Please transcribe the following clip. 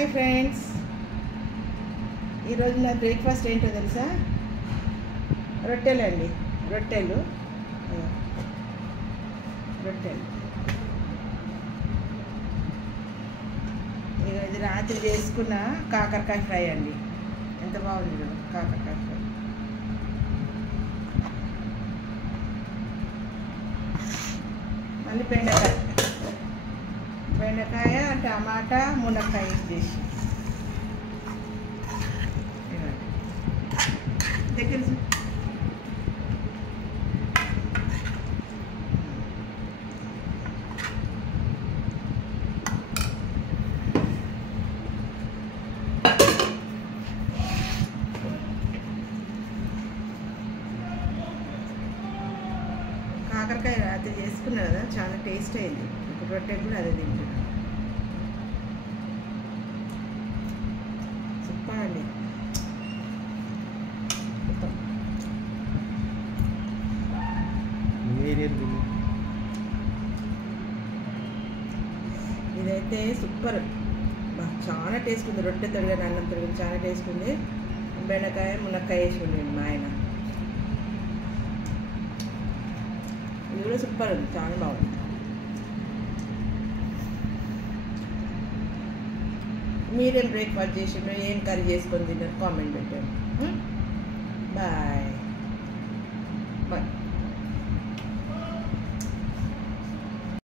Hi friends, ఈరోజు నా breakfast ఏంటో తెలుసా? రొట్టెలు అండి. రొట్టెలు ఇది రాత్రి చేసుకున్న కాకరకాయ ఫ్రై అండి. ఎంత బాగుంది చూడు, కాకరకాయ ఫ్రై. మళ్ళీ బెండకాయ టమాటా మునక్కాయ చేసి దగ్గర కాకరకాయ రాత్రి చేసుకున్నా కదా, చాలా టేస్ట్ అయింది. ఇప్పుడు రొట్టె కూడా అదే తింటున్నా. సూపర్ అండి. ఇదైతే సూపర్, చాలా టేస్ట్ ఉంది. రొట్టె తొడిగా అన్నం తొడిగి చాలా టేస్ట్ ఉంది. బెండకాయ మునక్కాయ వేసి ఉండండి మా ఆయన. ఇది కూడా సూపర్ ఉంది, చాలా బాగుంది. మీరేం బ్రేక్ఫాస్ట్ చేసిండ్రు, ఏం కర్రీ చేసుకొని తిన్నారు కామెంట్ పెట్టండి. బాయ్.